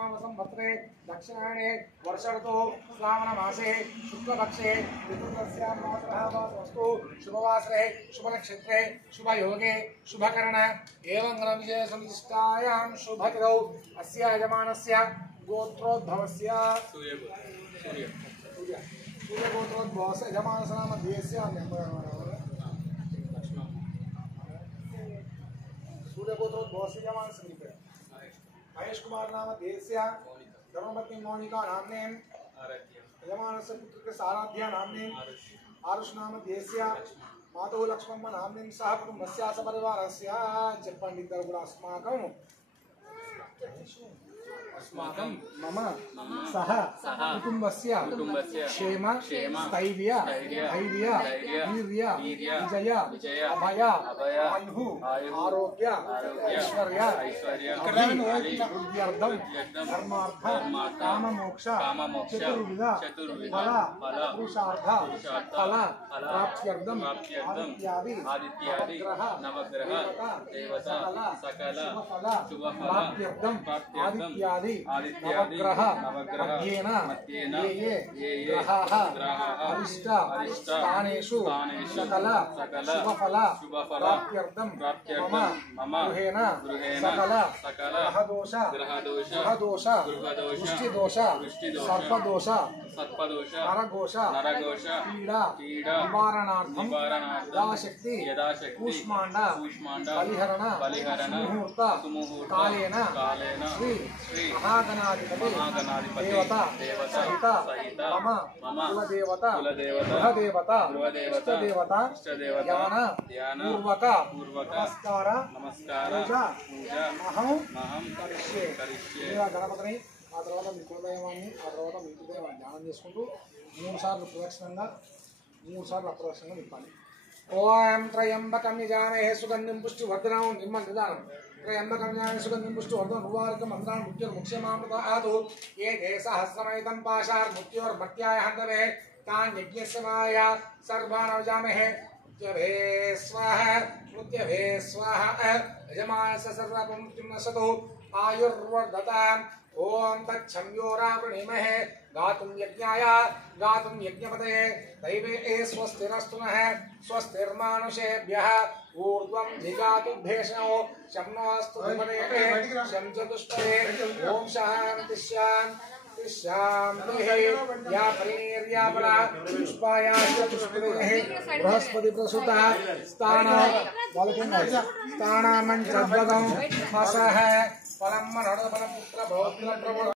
विश्वावसं वर्तते दक्षिणायने वर्षऋतु श्रावण मासे शुक्लपक्षे ऋतुस्यां मासस्तु शुभवासरे शुभनक्षत्रे शुभयोगे शुभकरण एवं ग्रहविजय संविष्टायां शुभतिथौ अस्य यजमानस्य गोत्रोद्भवस्य सूर्यगोत्रोद्भवस्य यजमानस्य नाम देशस्य सूर्यगोत्रोद्भवस्य यजमानस्य महेश कुमार नाम देशस्य धर्मपत्नी मोनिका नाम्ने यजमानस्य पुत्रस्य साराध्या नाम्ने आरुष नाम देशस्य मातुः लक्ष्मम्म नाम्ने सह कुटुम्बस्य सपरिवारस्य చెప్పండి ఇద్దరు కూడా अस्माकं मम सह कुटुम्बस्य क्षेम स्थैर्य धैर्य वीर्य विजय अभय आयुः आरोग्य ऐश्वर्य वृद्ध्यर्थं धर्मार्थ काममोक्ष चतुर्विध फल पुरुषार्थ फल प्राप्त्यर्थं आदित्यादि नवग्रह देवता सकल शुभफल प्राप्त्यर्थं आदित्यादि नवग्रह मध्येन ये ग्रहाः अरिष्ट स्थानेषु सकल शुभफल प्राप्त्यर्थं मम गृहेण सकल ग्रहदोष दृष्टिदोष सर्पदोष नरघोष पीड़ा निवारणार्थं यदाशक्ति कूष्माण्ड बलिहरण सुमुहूर्त कालेन श्री महागणाधिपति देवता सहित मम कुलदेवता गृहदेवता इष्टदेवता ध्यान पूर्वक नमस्कार पूजा अहं करिष्ये गणपतिని ఆ తర్వాత మీ కులదైవాన్ని ఆ తర్వాత మీ కులదైవాన్ని ధ్యానం చేసుకుంటూ 3 సార్లు ప్రదక్షిణంగా నింపాలి. ఓం త్రయంబకం యజామహే సుగంధిం పుష్టివర్ధనం నిదానం त्रयंबकं सुगंधिं पुष्टिवर्धनं उर्वारुकं मन्त्रान् मुख्यमामृतादौ ये सहस्रमयितं पाशार्मुत्योर्मर्त्याय हन्तवे तान् यज्ञस्य माया सर्वान् अवजामहे मृत्यभे स्वाहा यजमानस्य सर्वमृत्युं नशतु आयुर्वर्धताम् ओम तच्छम्योरावृणीमहे गातुं यज्ञाय गातुं यज्ञपतये दैवे स्वस्तिरस्तु नः स्वस्तिर्मानुषेभ्यः ऊर्ध्वं धिगातु भेषणो शम्नोऽस्तु धीमते शं चतुष्पदे ओम शान्तिः या परिनिर्यापरा पुष्पायाश्च पुष्पदेः बृहस्पति प्रसूतः स्थानामञ्चद्वगं हसः फलं मनोरफलं पुत्र भवति प्रभो